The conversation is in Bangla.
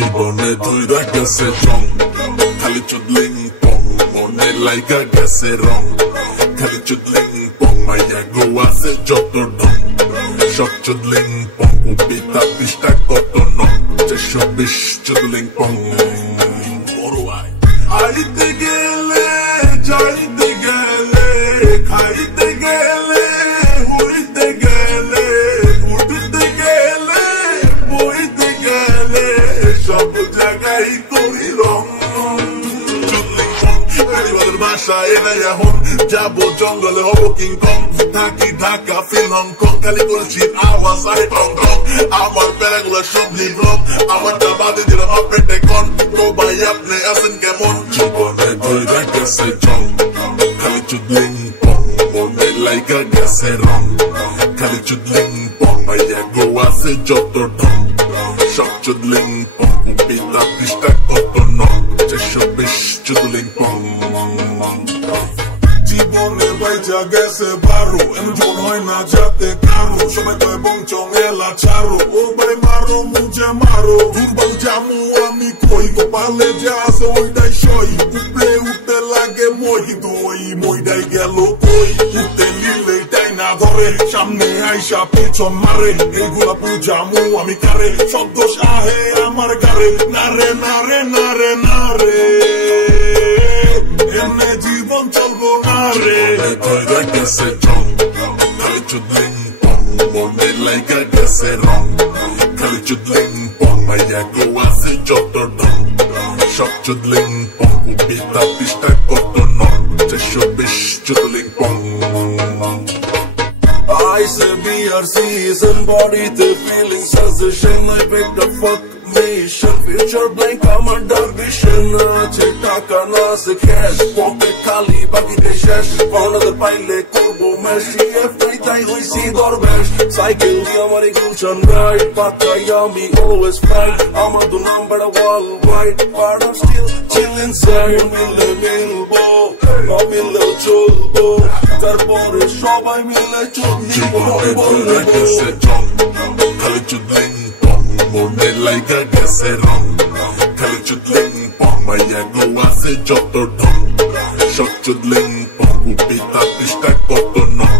জীবনে ধইরা গেছে জং খালি চুদলিং পং মনে লাইগা গেছে রং খালি চুদলিং পং মাইয়া গো আছে যত ডং সব চুদলিং পং কবিতা পৃষ্ঠা কত নং 420 চুদলিং পং আইতে গেলে যাইতে গেলে খাইতে গেলে হইতে গেলে উঠতে গেলে বইতে গেলে সব জায়গায় করি রং বাসায় এলাই এখন যাবো জঙ্গলে হবো কিংকং থাকি ঢাকা ফিল হংকং খালি করছি আওয়াজ আই টং টং আমার প্যারাগুলো সব লিগ্রম আমার দাবাদি দিলাম পেটে কন তো ভাই আপনি আছেন কেমন জীবনে ধইরা গেছে জং খালি চুদলিং পং মনে লাইগা গেছে রং খালি চুদলিং পং মাইয়া গো আছে যত ঢং সব চুদলিং পং কবিতা পৃষ্ঠা কত নং 420 চুদলিং পং জীবনে বাইচা গেছে বারো এমন জীবন হয় না যাতে কারো সবাই কয় বংচং এলা ছাড়ো ও ভাই মারো মুঝে মারো দুর্বল জামু আমি কই কপালে যা আছে ওইটাই সই উপরে উঠতে লাগে মই দই মইটাই গেল কই উঠতে নিলে তাই না ধরে সামনে আইসা পিছন মারে এগুলা বুঝামু আমি কারে সব দোষ আহে আমার গারে নারে নারে নারে নারে এমনে জীবন চলবো না রে ধইরা গেছে জং খালি চুদলিং পং মনে লাইগা গেছে রং খালি চুদলিং পং মাইয়া গো আছে যত ডং সব চুদলিং পং কবিতা পৃষ্ঠা কত নং 420 চুদলিং পং I say BRC is embodied the feeling sensation like break the fuck mission future blank আমার dark vision আছে টাকা না আছে cash pocket খালি বাকি দেশ কোনদের পাইলে করবো মেশি এফটাই তাই হইছি দরবেশ সাইকেল দিয়ে আমার গুলশান রাইড পাতাই আমি always fight আমার দু number wall right but I'm still chilling inside মিলে মিলবো না মিললেও চলবো তারপরে সবাই মিলে খালি চুদলিং পং মনে লাইগা গেছে রং খালি চুদলিং পং মাইয়া গো আছে যত ঢং সব চুদলিং পং কবিতা পৃষ্ঠা কত নং